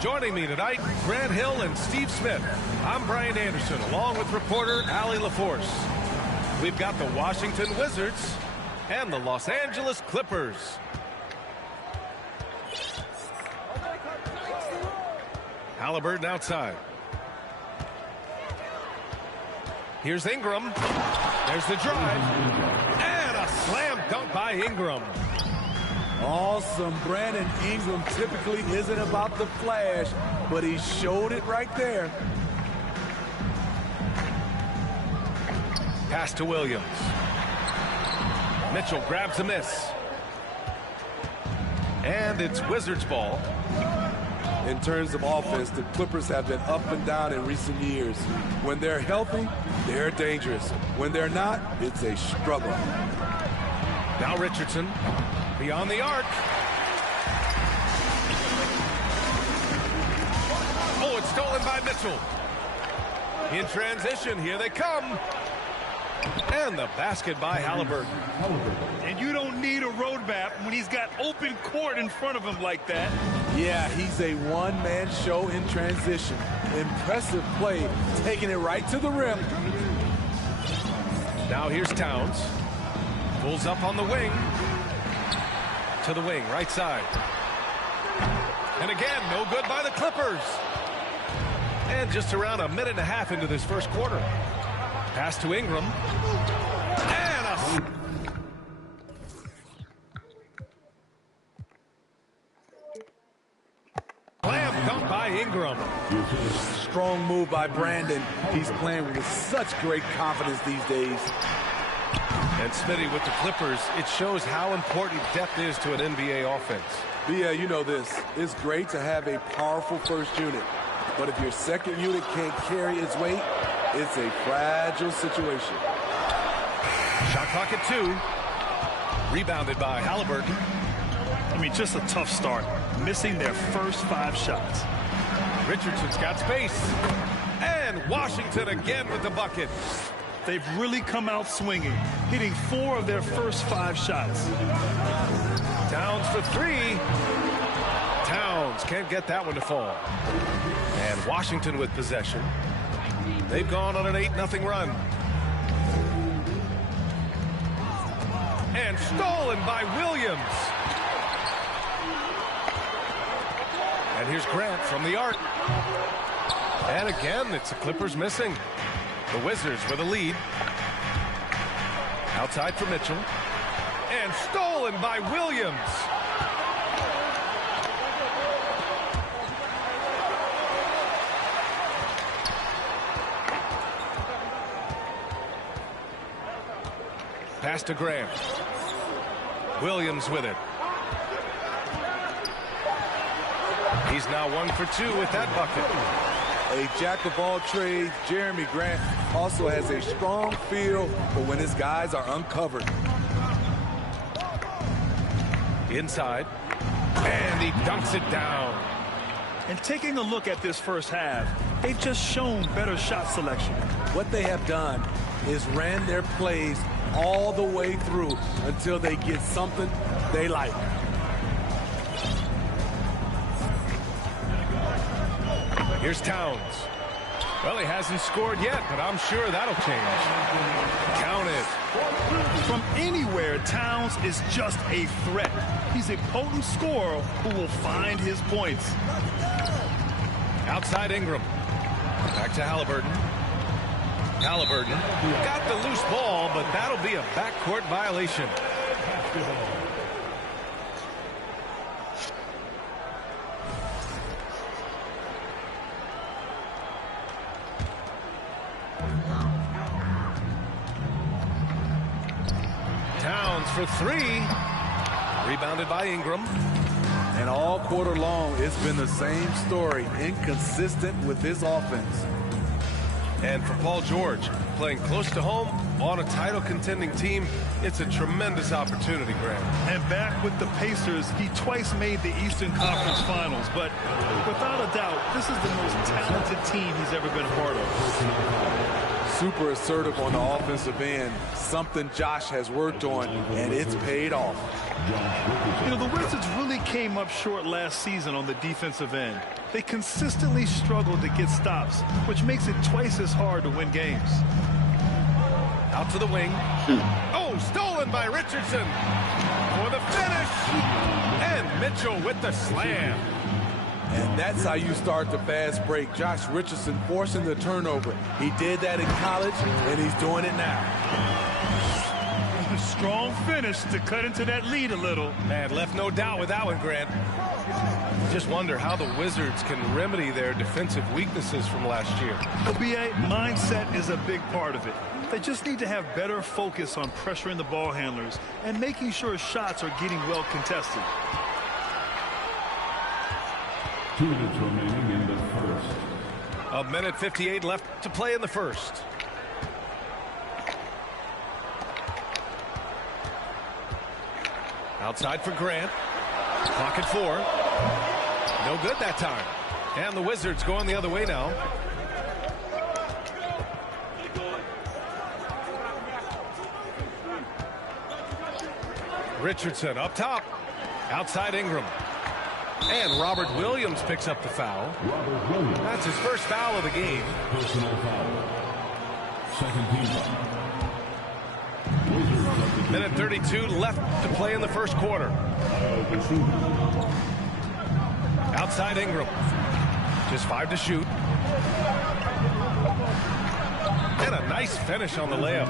Joining me tonight, Grant Hill and Steve Smith. I'm Brian Anderson, along with reporter Allie LaForce. We've got the Washington Wizards and the Los Angeles Clippers. Haliburton outside. Here's Ingram. There's the drive. And a slam dunk by Ingram. Awesome. Brandon Ingram typically isn't about the flash, but he showed it right there. Pass to Williams. Mitchell grabs a miss. And it's Wizards ball. In terms of offense, the Clippers have been up and down in recent years. When they're healthy, they're dangerous. When they're not, it's a struggle. Now Richardson, beyond the arc. Oh, it's stolen by Mitchell. In transition, here they come. And the basket by Haliburton. And you don't need a roadmap when he's got open court in front of him like that. Yeah, he's a one-man show in transition. Impressive play, taking it right to the rim. Now here's Towns. Pulls up on the wing. To the wing, right side. And again, no good by the Clippers. And just around a minute and a half into this first quarter. Pass to Ingram. And a slam dunk by Ingram. Strong move by Brandon. He's playing with such great confidence these days. And Smitty with the Clippers, it shows how important depth is to an NBA offense. Yeah, you know this. It's great to have a powerful first unit. But if your second unit can't carry its weight, it's a fragile situation. Shot clock at 2. Rebounded by Haliburton. I mean, just a tough start. Missing their first 5 shots. Richardson's got space. And Washington again with the bucket. They've really come out swinging, hitting 4 of their first 5 shots. Towns for 3. Towns can't get that one to fall. And Washington with possession. They've gone on an 8-0 run. And stolen by Williams. And here's Grant from the arc. And again, it's the Clippers missing. The Wizards with a lead. Outside for Mitchell. And stolen by Williams. Pass to Grant. Williams with it. He's now 1 for 2 with that bucket. A jack of all trades, Jeremy Grant also has a strong feel for when his guys are uncovered. Inside. And he dunks it down. And taking a look at this first half, they've just shown better shot selection. What they have done is ran their plays all the way through until they get something they like. Here's Towns. Well, he hasn't scored yet, but I'm sure that'll change. Counted. From anywhere, Towns is just a threat. He's a potent scorer who will find his points. Outside Ingram. Back to Haliburton. Haliburton got the loose ball, but that'll be a backcourt violation. Towns for 3. Rebounded by Ingram. And all quarter long, it's been the same story. Inconsistent with his offense. And for Paul George, playing close to home on a title contending team, it's a tremendous opportunity, Grant. And back with the Pacers, he twice made the Eastern Conference Finals, but without a doubt, this is the most talented team he's ever been a part of. Super assertive on the offensive end, something Josh has worked on, and it's paid off. You know, the Wizards really came up short last season on the defensive end. They consistently struggle to get stops, which makes it twice as hard to win games. Out to the wing. Oh, stolen by Richardson for the finish. And Mitchell with the slam. And that's how you start the fast break. Josh Richardson forcing the turnover. He did that in college, and he's doing it now. Strong finish to cut into that lead a little. Man, left no doubt with that one, Grant. Just wonder how the Wizards can remedy their defensive weaknesses from last year. The BA mindset is a big part of it. They just need to have better focus on pressuring the ball handlers and making sure shots are getting well contested. 2 minutes remaining in the first. A minute 58 left to play in the first. Outside for Grant. Clock at 4. No good that time. And the Wizards going the other way now. Richardson up top. Outside Ingram. And Robert Williams picks up the foul. That's his first foul of the game. Personal foul. Second team foul. Minute 32 left to play in the first quarter. Outside Ingram. Just 5 to shoot. And a nice finish on the layup.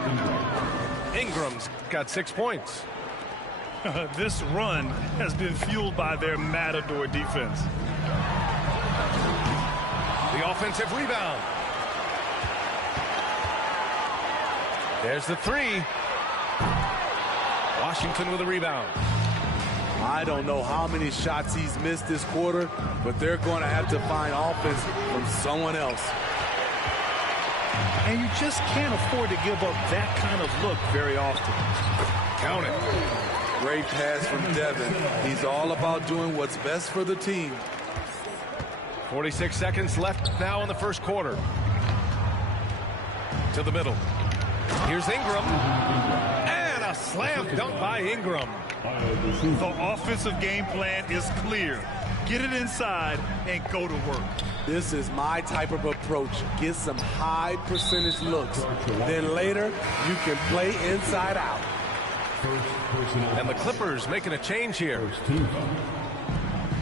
Ingram's got 6 points. This run has been fueled by their Matador defense. The offensive rebound. There's the 3. Washington with a rebound. I don't know how many shots he's missed this quarter, but they're going to have to find offense from someone else. And you just can't afford to give up that kind of look very often. Count it. Great pass from Devin. He's all about doing what's best for the team. 46 seconds left now in the first quarter. To the middle. Here's Ingram. And a slam dunk by Ingram. The offensive game plan is clear. Get it inside and go to work. This is my type of approach. Get some high percentage looks. Then later, you can play inside out. And the Clippers making a change here.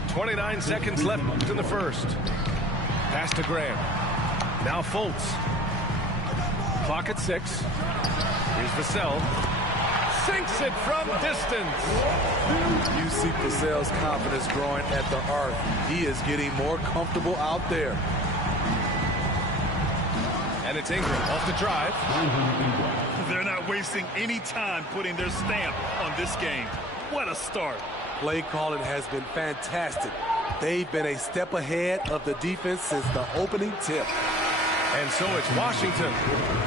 29 seconds left in the first. Pass to Graham. Now Fultz. Clock at 6. Here's Vassell. Sinks it from distance. You see Vassell's confidence growing at the arc. He is getting more comfortable out there. And it's Ingram off the drive. They're not wasting any time putting their stamp on this game. What a start. Play calling has been fantastic. They've been a step ahead of the defense since the opening tip. And so it's Washington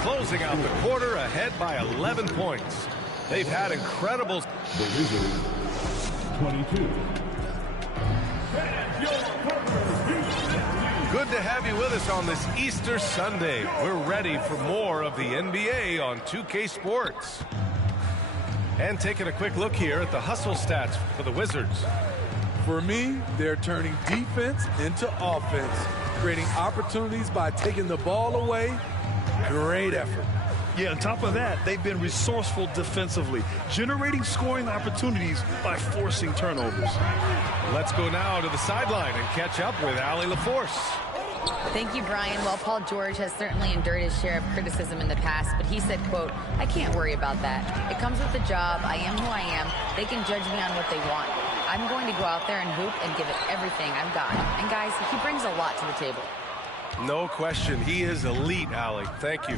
closing out the quarter ahead by 11 points. They've had incredible... The Wizards, 22. Good to have you with us on this Easter Sunday. We're ready for more of the NBA on 2K Sports. And taking a quick look here at the hustle stats for the Wizards. For me, they're turning defense into offense, creating opportunities by taking the ball away. Great effort. Yeah, on top of that, they've been resourceful defensively, generating scoring opportunities by forcing turnovers. Let's go now to the sideline and catch up with Allie LaForce. Thank you, Brian. Well, Paul George has certainly endured his share of criticism in the past, but he said, quote, "I can't worry about that. It comes with the job. I am who I am. They can judge me on what they want. I'm going to go out there and hoop and give it everything I've got." And guys, he brings a lot to the table. No question. He is elite, Allie. Thank you.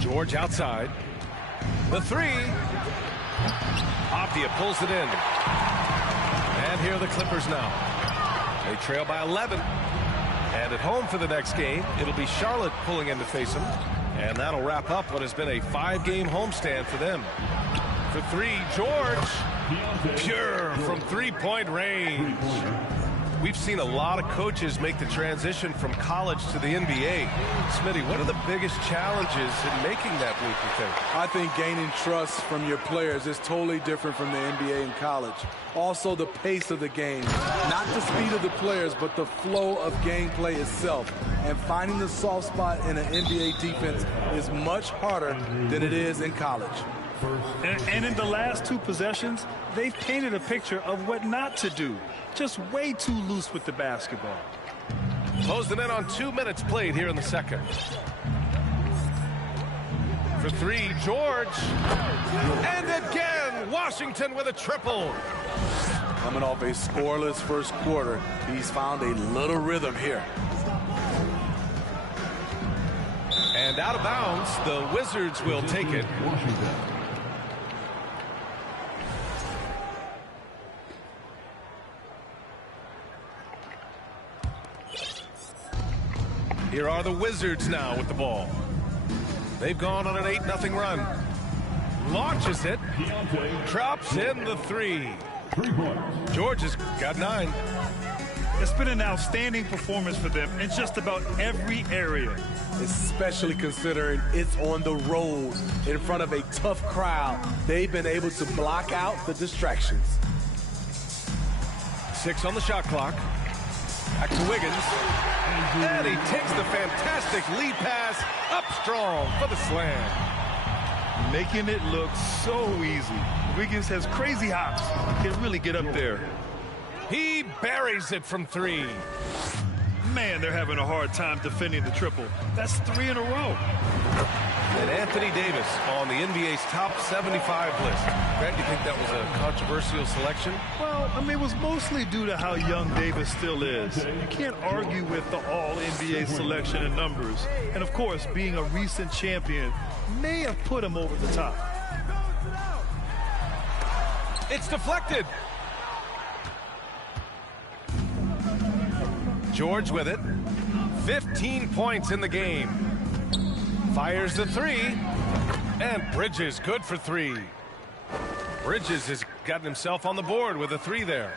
George outside. The 3. Avdia pulls it in. And here are the Clippers now. They trail by 11. And at home for the next game, it'll be Charlotte pulling in to face them. And that'll wrap up what has been a 5-game homestand for them. For 3, George. Pure from 3-point range. We've seen a lot of coaches make the transition from college to the NBA. Smitty, what are the biggest challenges in making that leap, you think? I think gaining trust from your players is totally different from the NBA and college. Also, the pace of the game. Not the speed of the players, but the flow of gameplay itself. And finding the soft spot in an NBA defense is much harder than it is in college. And in the last 2 possessions, they've painted a picture of what not to do. Just way too loose with the basketball. Closing in on 2 minutes played here in the second. For 3, George. And again, Washington with a triple. Coming off a scoreless first quarter, he's found a little rhythm here. And out of bounds, the Wizards will take it. Washington. Here are the Wizards now with the ball. They've gone on an 8-0 run. Launches it. Drops in the 3. 3 points. George has got 9. It's been an outstanding performance for them in just about every area. Especially considering it's on the road in front of a tough crowd. They've been able to block out the distractions. 6 on the shot clock. Back to Wiggins. And he takes the fantastic lead pass up strong for the slam. Making it look so easy. Wiggins has crazy hops. Can really get up there. He buries it from 3. Man, they're having a hard time defending the triple. That's 3 in a row. And Anthony Davis on the NBA's top 75 list. Grant, do you think that was a controversial selection? Well, I mean, it was mostly due to how young Davis still is. You can't argue with the all-NBA selection and numbers. And, of course, being a recent champion may have put him over the top. It's deflected. George with it. 15 points in the game. Fires the 3. And Bridges good for 3. Bridges has gotten himself on the board with a 3 there.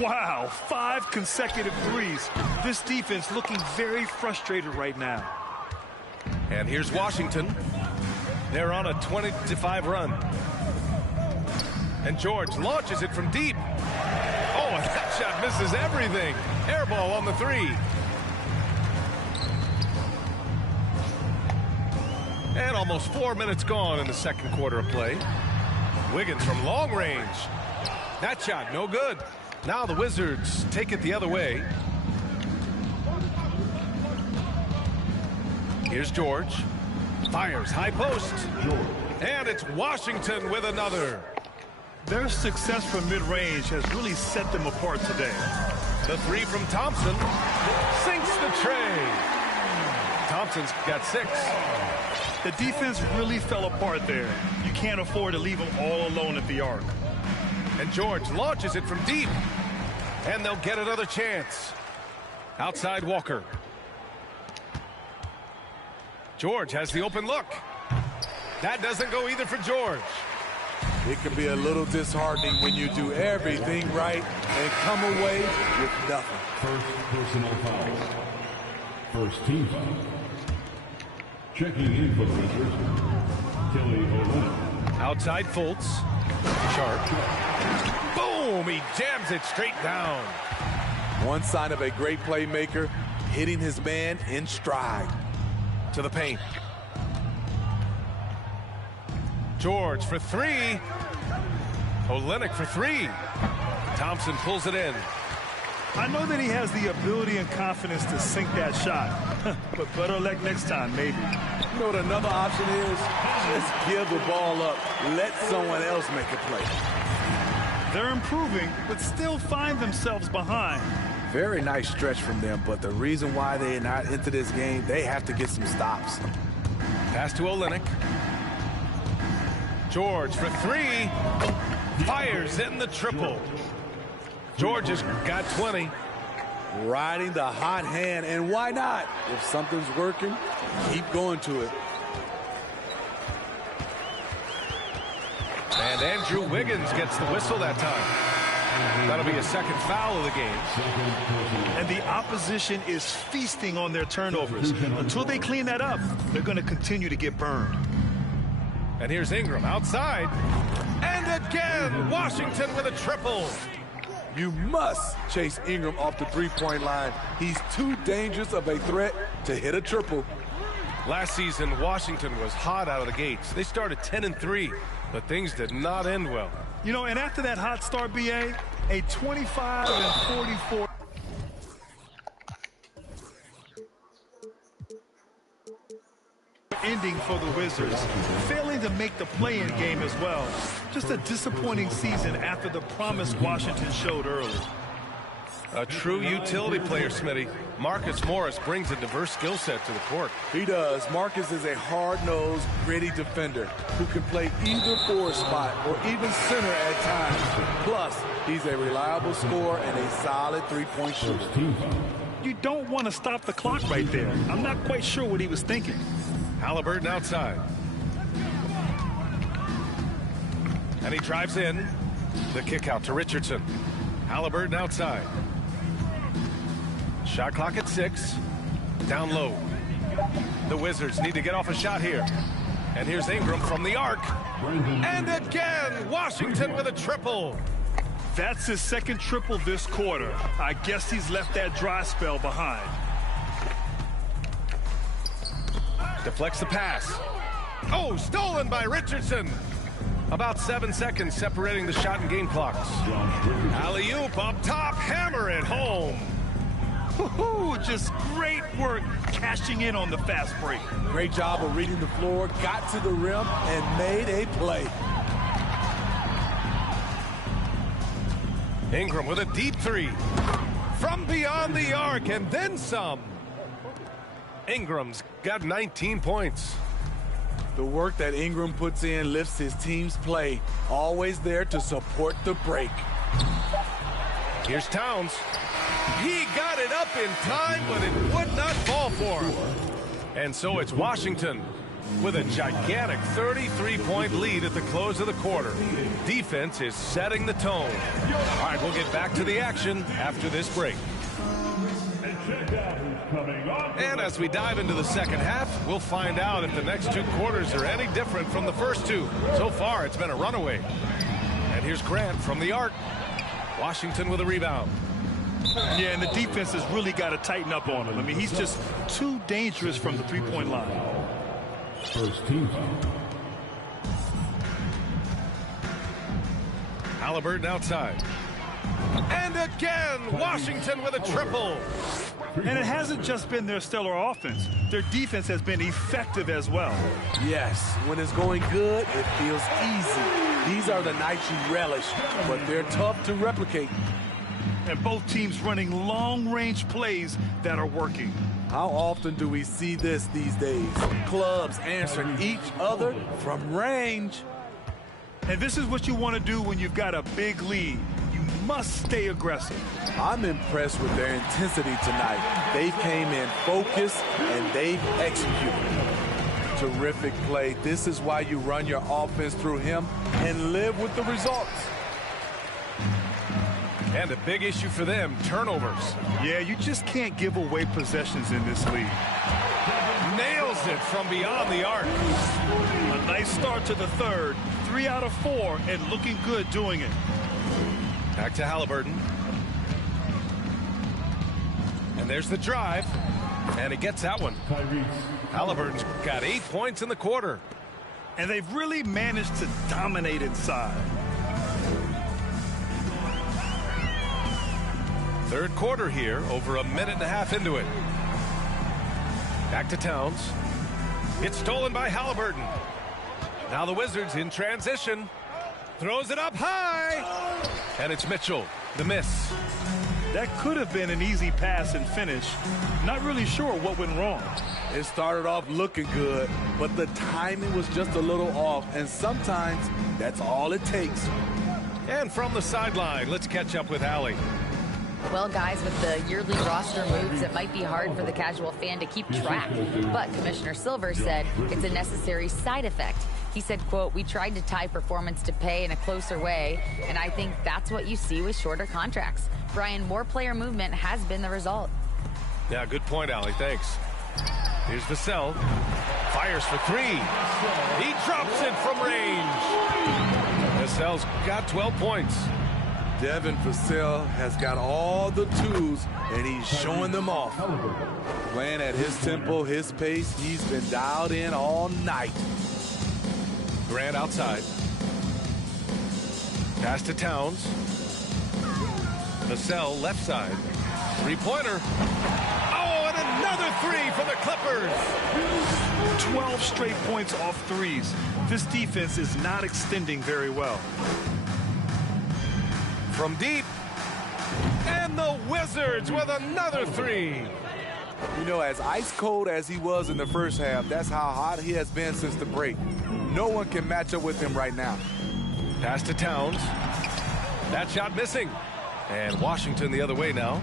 Wow, 5 consecutive threes. This defense looking very frustrated right now. And here's Washington. They're on a 20-5 run. And George launches it from deep. Oh, and that shot misses everything. Air ball on the 3. And almost 4 minutes gone in the second quarter of play. Wiggins from long range. That shot no good. Now the Wizards take it the other way. Here's George. Fires high post. And it's Washington with another. Their success from mid-range has really set them apart today. The 3 from Thompson sinks the tray. Thompson's got 6. The defense really fell apart there. You can't afford to leave them all alone at the arc. And George launches it from deep. And they'll get another chance. Outside Walker. George has the open look. That doesn't go either for George. It can be a little disheartening when you do everything right and come away with nothing. First personal foul. First team foul. Checking in for the Wizards, Kelly Olynyk. Outside Fultz. Sharp. Boom! He jams it straight down. One sign of a great playmaker, hitting his man in stride. To the paint. George for 3. Olynyk for 3. Thompson pulls it in. I know that he has the ability and confidence to sink that shot, but better luck next time, maybe. You know what another option is? Just give the ball up. Let someone else make a play. They're improving, but still find themselves behind. Very nice stretch from them, but the reason why they're not into this game, they have to get some stops. Pass to Olynyk. George for 3. Fires in the triple. George has got 20. Riding the hot hand, and why not? If something's working, keep going to it. And Andrew Wiggins gets the whistle that time. That'll be a second foul of the game. And the opposition is feasting on their turnovers. Until they clean that up, they're going to continue to get burned. And here's Ingram outside. And again, Washington with a triple. You must chase Ingram off the three-point line. He's too dangerous of a threat to hit a triple. Last season, Washington was hot out of the gates. They started 10-3, but things did not end well. You know, and after that hot start, BA, a 25-44 ending for the Wizards, failing to make the play-in game as well. Just a disappointing season after the promise Washington showed early. A true utility player, Smitty. Marcus Morris brings a diverse skill set to the court. He does. Marcus is a hard-nosed, gritty defender who can play either forward spot or even center at times. Plus, he's a reliable scorer and a solid three-point shooter. You don't want to stop the clock right there. I'm not quite sure what he was thinking. Halliburton outside. And he drives in. The kick out to Richardson. Halliburton outside. Shot clock at 6. Down low. The Wizards need to get off a shot here. And here's Ingram from the arc. And again, Washington with a triple. That's his second triple this quarter. I guess he's left that dry spell behind. Deflects the pass. Oh, stolen by Richardson. About 7 seconds separating the shot and game clocks. Alley-oop up top, hammer it home. Just great work cashing in on the fast break. Great job of reading the floor, got to the rim, and made a play. Ingram with a deep three. From beyond the arc, and then some. Ingram's got 19 points. The work that Ingram puts in lifts his team's play. Always there to support the break. Here's Towns. He got it up in time, but it would not fall for him. And so it's Washington with a gigantic 33-point lead at the close of the quarter. Defense is setting the tone. All right, we'll get back to the action after this break. And as we dive into the second half, we'll find out if the next 2 quarters are any different from the first 2. So far, it's been a runaway. And here's Grant from the arc. Washington with a rebound. Yeah, and the defense has really got to tighten up on him. I mean, he's just too dangerous from the three-point line. First team foul. Halliburton outside. And again, Washington with a triple. And it hasn't just been their stellar offense. Their defense has been effective as well. Yes, when it's going good, it feels easy. These are the nights you relish, but they're tough to replicate. And both teams running long-range plays that are working. How often do we see this these days? Clubs answering each other from range. And this is what you want to do when you've got a big lead. You must stay aggressive. I'm impressed with their intensity tonight. They came in focused and they've executed. Terrific play. This is why you run your offense through him and live with the results. And a big issue for them, turnovers. Yeah, you just can't give away possessions in this league. Nails it from beyond the arc. A nice start to the third. 3 out of 4 and looking good doing it. Back to Halliburton. And there's the drive. And he gets that one. Halliburton's got 8 points in the quarter. And they've really managed to dominate inside. Third quarter here, over a minute and a half into it. Back to Towns. It's stolen by Halliburton. Now the Wizards in transition. Throws it up high. And it's Mitchell. The miss. That could have been an easy pass and finish. Not really sure what went wrong. It started off looking good, but the timing was just a little off, and sometimes that's all it takes. And from the sideline, let's catch up with Allie. Well, guys, with the yearly roster moves, it might be hard for the casual fan to keep track. But Commissioner Silver said it's a necessary side effect. He said, quote, "We tried to tie performance to pay in a closer way, and I think that's what you see with shorter contracts." Brian, more player movement has been the result. Yeah, good point, Allie. Thanks. Here's Vassell. Fires for three. He drops it from range. Vassell's got 12 points. Devin Vassell has got all the tools, and he's showing them off. Playing at his tempo, his pace, he's been dialed in all night. Grant outside. Pass to Towns. Vassell left side. Three-pointer. Oh, and another three for the Clippers. 12 straight points off threes. This defense is not extending very well. From deep. And the Wizards with another three. You know, as ice cold as he was in the first half, that's how hot he has been since the break. No one can match up with him right now. Pass to Towns. That shot missing. And Washington the other way now.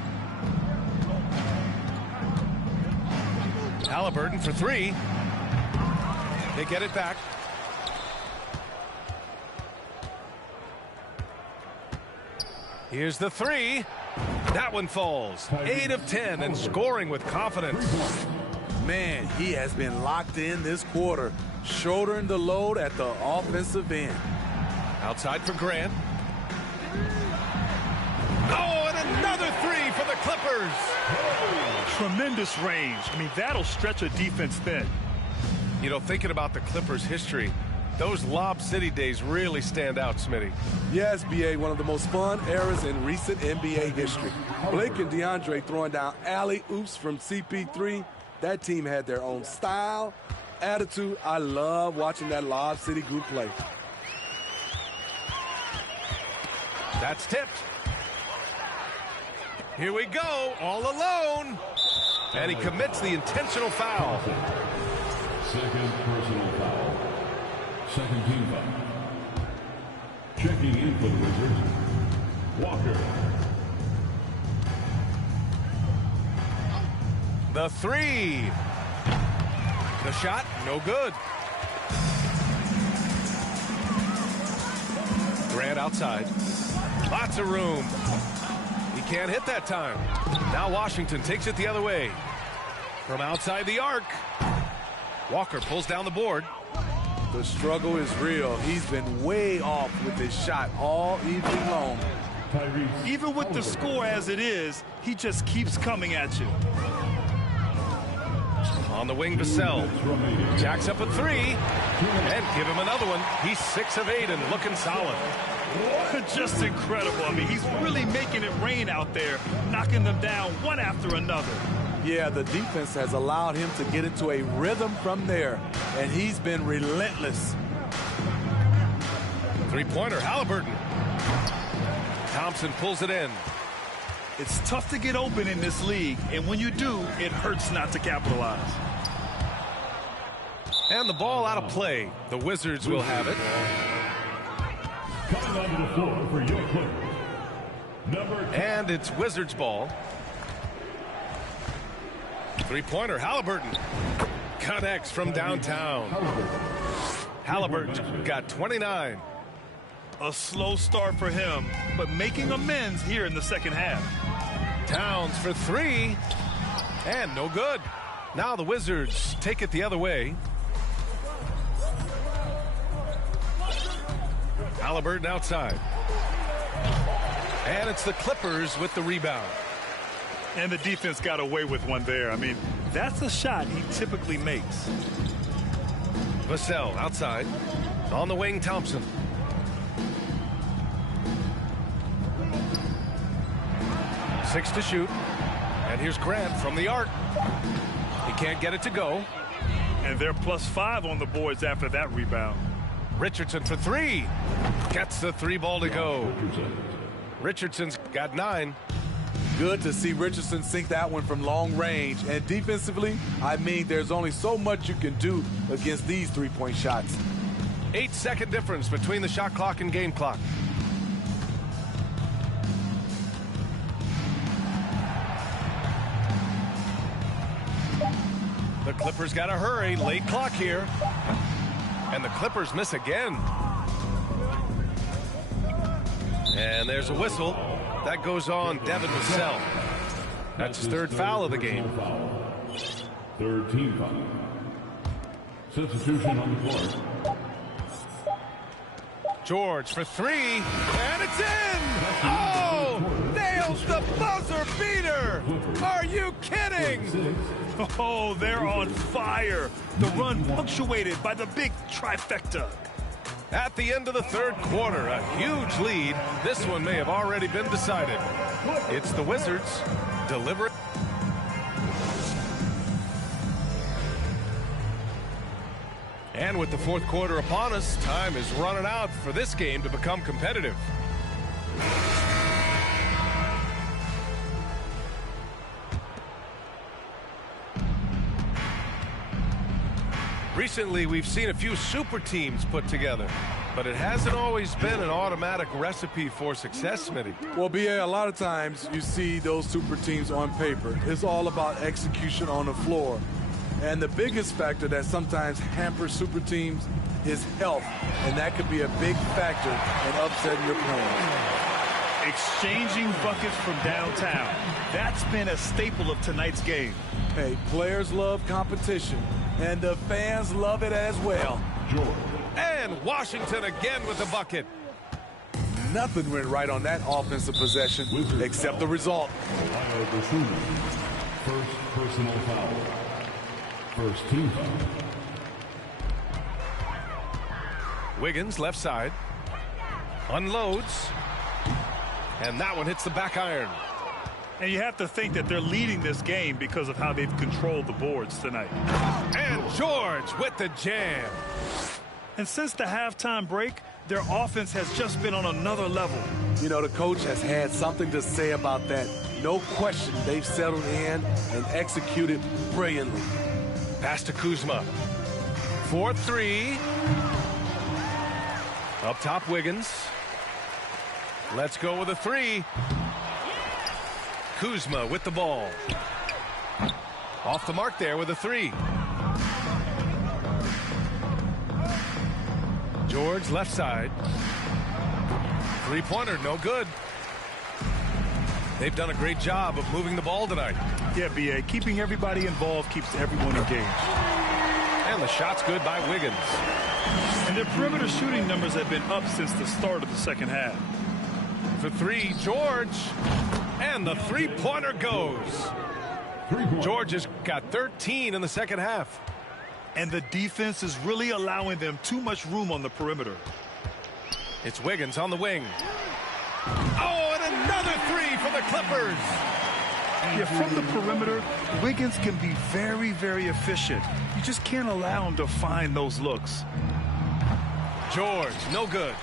Halliburton for three. They get it back. Here's the three. That one falls. 8 of 10 and scoring with confidence. Man, he has been locked in this quarter, shouldering the load at the offensive end. Outside for Grant. Oh, and another three for the Clippers. Tremendous range. I mean, that'll stretch a defense thin. You know, thinking about the Clippers' history, those Lob City days really stand out, Smitty. Yes, B.A., one of the most fun eras in recent NBA history. Blake and DeAndre throwing down alley-oops from CP3. That team had their own style, attitude. I love watching that Lob City group play. That's tipped. Here we go, all alone. And he commits the intentional foul. Second personal foul. Second team foul. Checking in for the Wizards, Walker. The three. The shot, no good. Grant outside. Lots of room. He can't hit that time. Now Washington takes it the other way. From outside the arc. Walker pulls down the board. The struggle is real. He's been way off with his shot all evening long. Even with the score as it is, he just keeps coming at you. On the wing, Vassell. Jacks up a three. And give him another one. He's 6 of 8 and looking solid. Just incredible. I mean, he's really making it rain out there, knocking them down one after another. Yeah, the defense has allowed him to get into a rhythm from there, and he's been relentless. Three-pointer, Halliburton. Thompson pulls it in. It's tough to get open in this league, and when you do, it hurts not to capitalize. And the ball out of play. The Wizards will have it. Coming onto the floor for your Clippers. And it's Wizards ball. Three-pointer, Halliburton. Connects from downtown. Halliburton's got 29. A slow start for him, but making amends here in the second half. Towns for three. And no good. Now the Wizards take it the other way. Halliburton outside. And it's the Clippers with the rebound. And the defense got away with one there. I mean, that's a shot he typically makes. Vassell outside. On the wing, Thompson. Six to shoot. And here's Grant from the arc. He can't get it to go. And they're +5 on the boards after that rebound. Richardson for three. Gets the three ball to go. Richardson's got 9. Good to see Richardson sink that one from long range. And defensively, I mean, there's only so much you can do against these three-point shots. 8-second difference between the shot clock and game clock. The Clippers got to hurry. Late clock here. And the Clippers miss again. And there's a whistle. That goes on Devin Vassell. That's his third foul of the game. Third team foul. Substitution on the court. George for three, and it's in! Oh! Nails the buzzer beater! Are you kidding? Oh, they're on fire. The run punctuated by the big trifecta. At the end of the third quarter, a huge lead. This one may have already been decided. It's the Wizards. Deliver. And with the fourth quarter upon us, time is running out for this game to become competitive. Recently, we've seen a few super teams put together, but it hasn't always been an automatic recipe for success, Smitty. Well, BA, a lot of times you see those super teams on paper. It's all about execution on the floor. And the biggest factor that sometimes hampers super teams is health, and that could be a big factor in upsetting your plans. Exchanging buckets from downtown. That's been a staple of tonight's game. Hey, players love competition, and the fans love it as well. George. And Washington again with the bucket. Nothing went right on that offensive possession except the result. Ohio Basuma. First personal foul. First team foul. Wiggins left side. Unloads. And that one hits the back iron. And you have to think that they're leading this game because of how they've controlled the boards tonight. And George with the jam. And since the halftime break, their offense has just been on another level. You know, the coach has had something to say about that. No question, they've settled in and executed brilliantly. Pass to Kuzma. 4-3. Up top, Wiggins. Let's go with a three. Kuzma with the ball. Off the mark there with a three. George left side. Three-pointer, no good. They've done a great job of moving the ball tonight. Yeah, B.A., keeping everybody involved keeps everyone engaged. And the shot's good by Wiggins. And their perimeter shooting numbers have been up since the start of the second half. For three, George. And the three-pointer goes. George has got 13 in the second half. And the defense is really allowing them too much room on the perimeter. It's Wiggins on the wing. Oh, and another three for the Clippers. Yeah, from the perimeter, Wiggins can be very, very efficient. You just can't allow him to find those looks. George, no good.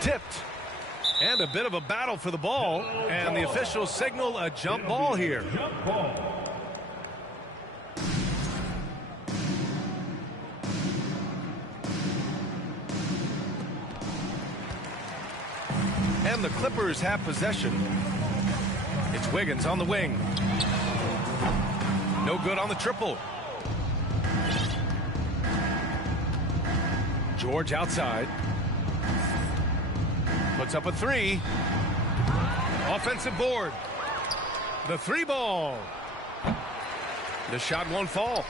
Tipped. And a bit of a battle for the ball. And the officials signal a jump ball here. And the Clippers have possession. It's Wiggins on the wing. No good on the triple. George outside. Puts up a three. Offensive board. The three ball. The shot won't fall.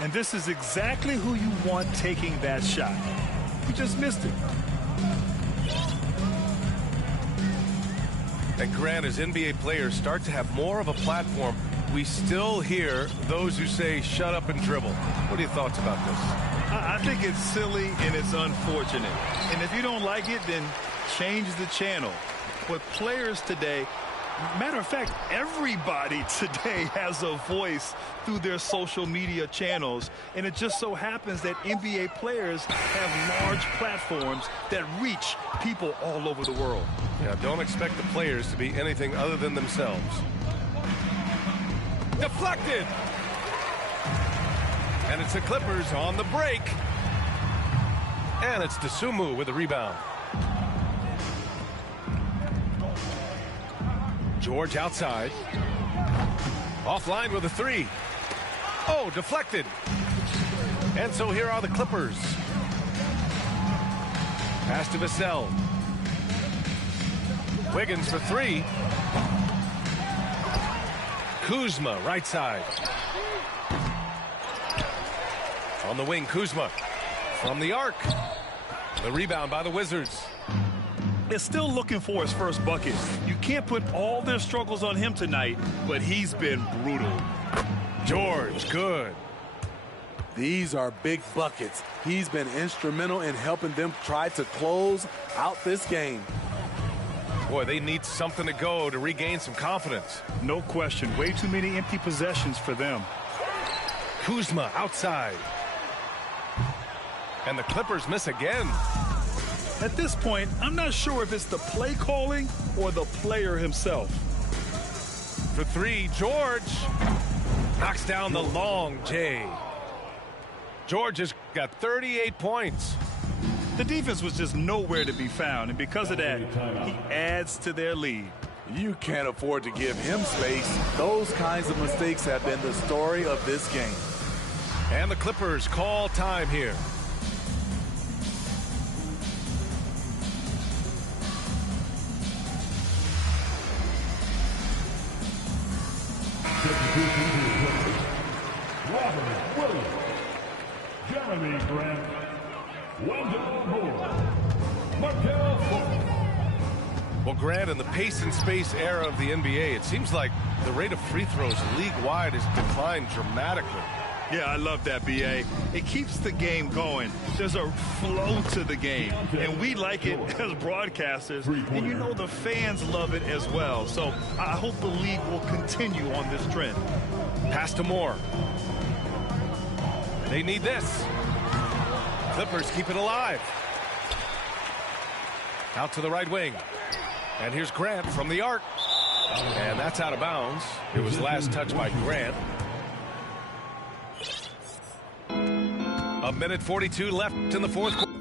And this is exactly who you want taking that shot. You just missed it. And Grant, as NBA players start to have more of a platform, we still hear those who say, shut up and dribble. What are your thoughts about this? I think it's silly and it's unfortunate. And if you don't like it, then change the channel. But players today, matter of fact, everybody today has a voice through their social media channels. And it just so happens that NBA players have large platforms that reach people all over the world. Yeah, don't expect the players to be anything other than themselves. Deflected. And it's the Clippers on the break. And it's Dosunmu with the rebound. George outside. Offline with a three. Oh, deflected. And so here are the Clippers. Pass to Vassell. Wiggins for three. Kuzma, right side. On the wing, Kuzma. From the arc. The rebound by the Wizards. They're still looking for his first bucket. You can't put all their struggles on him tonight, but he's been brutal. George, good. These are big buckets. He's been instrumental in helping them try to close out this game. Boy, they need something to go to regain some confidence. No question. Way too many empty possessions for them. Kuzma outside. And the Clippers miss again. At this point, I'm not sure if it's the play calling or the player himself. For three, George knocks down the long J. George has got 38 points. The defense was just nowhere to be found, and because of that, he adds to their lead. You can't afford to give him space. Those kinds of mistakes have been the story of this game. And the Clippers call time here. Robert Williams, Jeremy Grant, Wendell Moore, Markelle Fultz. Well, Grant, in the pace and space era of the NBA, it seems like the rate of free throws league-wide has declined dramatically. Yeah, I love that, B.A. It keeps the game going. There's a flow to the game, and we like it as broadcasters, and you know the fans love it as well. So I hope the league will continue on this trend. Pass to Moore. They need this. Clippers keep it alive. Out to the right wing. And here's Grant from the arc. And that's out of bounds. It was last touched by Grant. A minute 42 left in the fourth quarter.